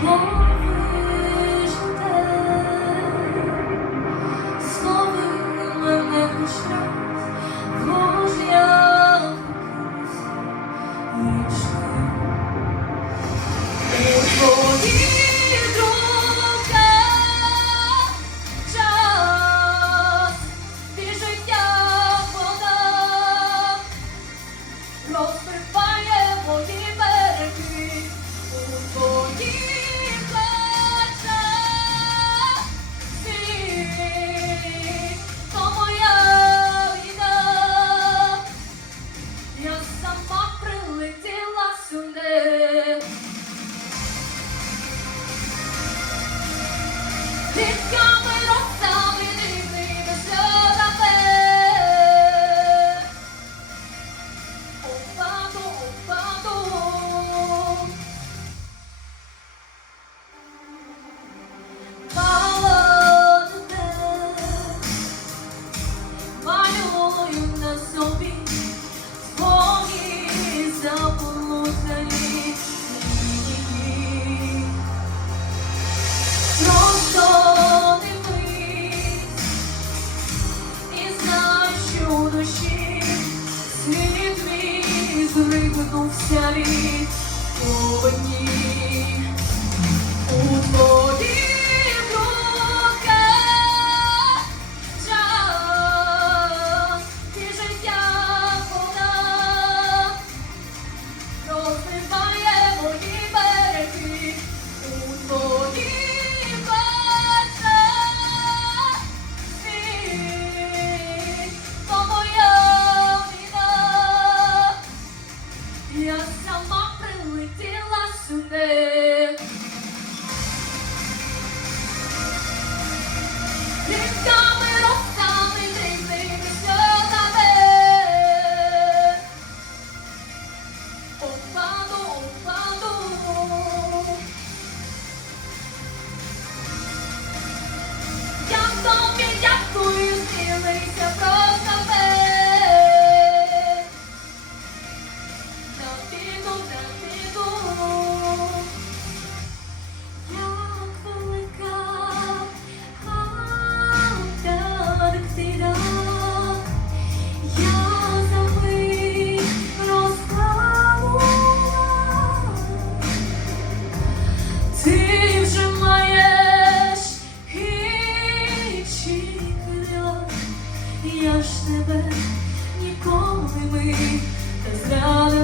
我 Вигукнувся лід повені. я ж тебе ніколи ми та знали.